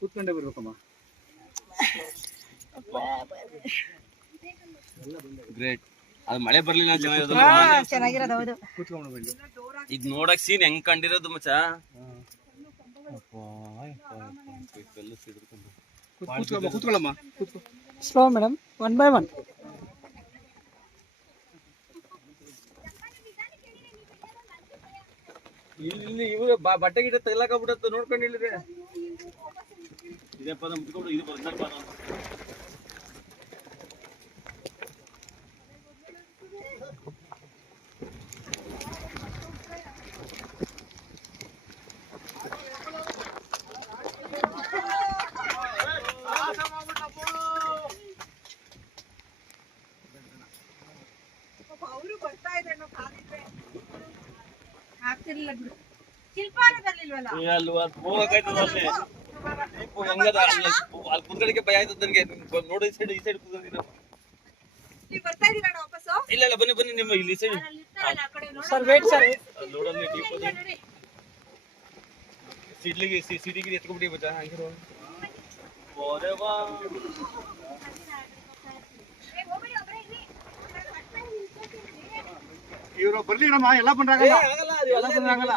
ಕೂತ್ಕೊಂಡೇ ಬರ್ಬೇಕಮ್ಮ. Great. ಅದು ಮಳೆ ಬರ್ಲಿಲ್ಲ ಚೆನ್ನಾಗಿರೋದು. ಹೌದು, ಕೂತ್ಕೊಂಡು ಬನ್ನಿ. ಇದು ನೋಡಕ್ ಸೀನ್ ಹೆಂಗ್ ಕಂಡಿರೋದು ಮಚ್ಚ. ಕೂತ್ಕೊಳ್ಳಮ್ಮ. Slow madam, 1 by 1. ಇಲ್ಲಿ ಇವ್ರು ಬಟ್ಟೆ ಗಿಡ ತಗ್ಲಾಕಬಿಡತ್ತ ನೋಡ್ಕೊಂಡು ಹೇಳಿದ್ರೆ ಇದೇ ಪದ ಮುಟ್ಕೊಂಡು ಇದು ಬರ್ತಾರೆ ಪದ ಅವರು ಬರ್ತಾ ಇದ್ದಾರೆ. ಆಗ್ತಿರ್ಲಿಲ್ಲ ಬಿಡು. ಶಿಲ್ಪಾನು ಬರ್ಲಿಲ್ವಲ್ಲ. ಅಲ್ವಾ ಹೋಗಕ್ಕಾಯ್ತದ ಅಲ್ಲಿ ಹೆಂಗದ ಅಲ್ಲಿ ಕುತ್ಕೊಳ್ಳಿಕ್ಕೆ ಭಯ ಆಯ್ತದ ನನಗೆ. ನೋಡಿ ಈ ಸೈಡ್ ಕುತ್ಕೊಂಡಿದ್ದೀರ. ನೀವು ಬರ್ತಾ ಇದೀರಾ ವಾಪಸ್ಸು? ಇಲ್ಲ ಇಲ್ಲ ಬನ್ನಿ ಬನ್ನಿ ನಿಮ್ಮ ಇಲ್ಲಿ ಸೈಡ್ ಸರ್ ವೇಟ್ ಸರ್. ನೋಡಲ್ಲಿ ಸಿಡ್ಲಿಗೆ ಸಿಡಿಗೆ ಎತ್ಕೊಂಡ್ಬಿಡಿ ಬಚ್ಚ ಹಂಗಿರೋ. ಓರೆ ವಾ ಇವರು ಬರ್ಲಿರಮ್ಮ, ಎಲ್ಲ ಬಂದ್ರಾಗಲ್ಲ. ಎಲ್ಲ ಬಂದ್ರಾಗಲ್ಲ.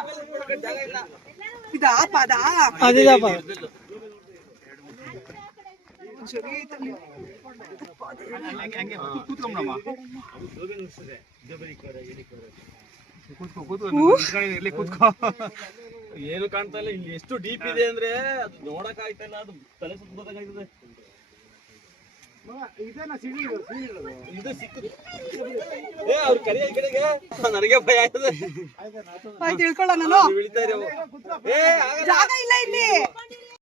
ಇದಾ ಪದ ಅದಿದಪ್ಪ. ಕೂತ್ಕೊಂಡಮ್ಮ. ಕೂತ್ಕೋ. ಏನು ಕಾಣ್ತಾ ಇಲ್ಲ. ಇಲ್ಲಿ ಎಷ್ಟು ಡೀಪ್ ಇದೆ ಅಂದ್ರೆ ಅದು ನೋಡಕ್ ಆಯ್ತಾ ಇಲ್ಲ. ಅದು ತಲೆ ಸುತ್ತಬೇಕಾಗ್ತದೆ. ಇದು ಸಿಕ್ಕಿದೆ. ಅವ್ರ ಕಡೆಯ ಕಡೆಗೆ ನನಗೆ ಭಯ ಆಯ್ತದೆ. ತಿಳ್ಕೊಳ್ಳ ನಾನು. ಬೀಳ್ತಾ ಇರೋ. ಜಾಗ ಇಲ್ಲ.